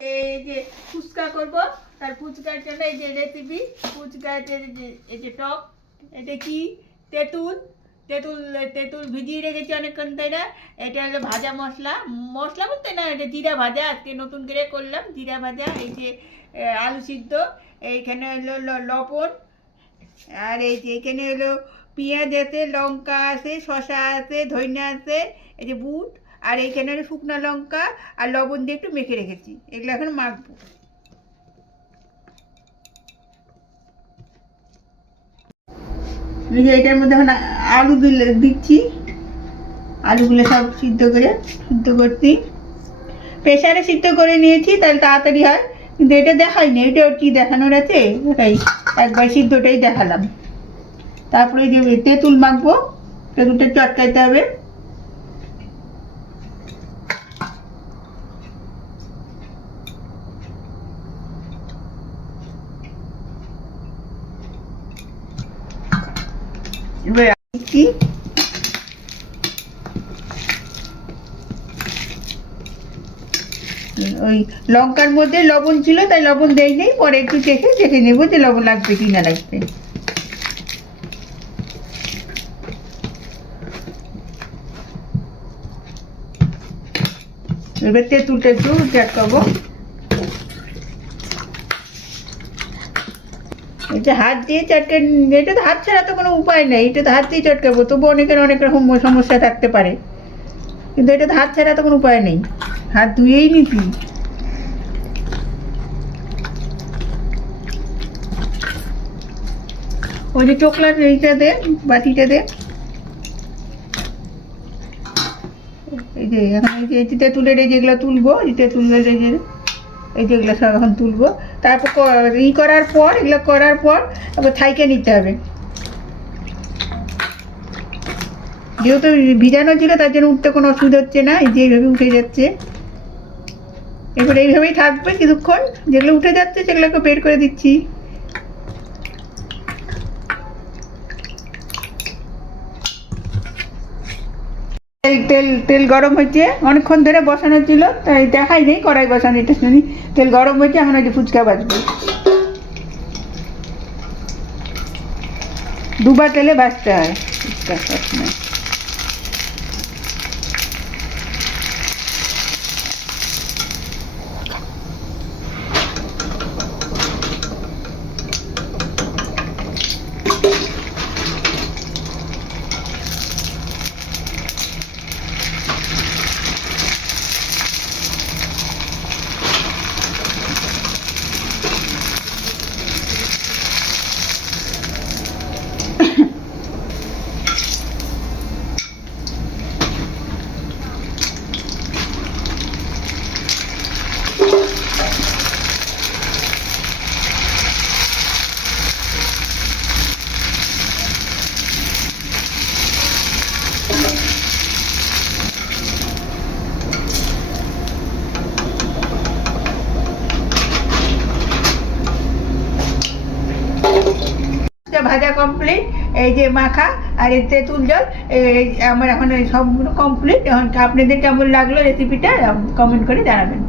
এই যে ফুচকা করব, তার ফুচকার জন্য এই যে রেসিপি ফুচকা, এই যে টক, এটা কি তেঁতুল তেঁতুল তেঁতুল ভিজিয়ে রেখেছি অনেকক্ষণ, তাই না? এটা হলো ভাজা মশলা, মশলা বলতে না, এটা জিরা ভাজা, আজকে নতুন করে করলাম জিরা ভাজা। এই যে আলু সিদ্ধ, এইখানে হলো লবণ, আর এই যে এখানে হলো পেঁয়াজ আছে, লঙ্কা আছে, শসা আছে, ধনিয়া আছে, এই যে বুট, আর এইখানে হলো শুকনো লঙ্কা আর লবণ দিয়ে একটু মেখে রেখেছি, এগুলো এখন মাখবো। এই যে এটার মধ্যে এখন আলু দিচ্ছি, আলুগুলো সব সিদ্ধ করছি। প্রেশারে সিদ্ধ করে নিয়েছি, তাহলে তাড়াতাড়ি হয়, কিন্তু এটা দেখাইনি, এটা কি দেখানোর আছে, ওটাই একবার সিদ্ধটাই দেখালাম। তারপরে যে তেঁতুল মাখবো, তেঁতুলটা চটকাইতে হবে। কি ওই লঙ্কার মধ্যে লবণ ছিল, তাই লবণ দেই নেই, পরে একটু দেখে নেবো যে লবণ লাগবে কি না লাগবে। এবার তেঁতুলটা একটু চটকাবো। এটা হাত দিয়ে চটকে, এটা তো হাত ছাড়া তো কোনো উপায় নেই, এটা তো হাত দিয়ে চটকাবো, তবু অনেকের অনেক রকম সমস্যা থাকতে পারে, কিন্তু এটা তো হাত ছাড়া তো কোনো উপায় নেই, হাত ধুয়েই নিতি। ওই যে চোকলার এইটা দে, বাটিটা দে। এই যে এখন এই যে এটিতে তুলে যেগুলো তুলবো, এতে তুললে এই যেগুলো সব এখন তুলবো। তারপর করার পর, এগুলো করার পর আবার থাইকে নিতে হবে, যেহেতু ভিজানো ছিল তার জন্য উঠতে কোনো অসুবিধা হচ্ছে না, এই যে এইভাবে উঠে যাচ্ছে। এবার এইভাবেই থাকবে কিছুক্ষণ, যেগুলো উঠে যাচ্ছে সেগুলোকে বের করে দিচ্ছি। তেল গরম হয়েছে, অনেকক্ষণ ধরে বসানো ছিল, তাই দেখাই নেই কড়াই বসানো, এটা শুনি। তেল গরম হয়েছে, এখন ওই যে ফুচকা ভাজবে, দুবার তেলে ভাজতে হয় ফুচকা সবসময়। ভাজা কমপ্লিট, এই যে মাখা আর এই তেঁতুল জল, আমার এখন সব কমপ্লিট। এখন আপনাদের কেমন লাগলো রেসিপিটা কমেন্ট করে জানাবেন।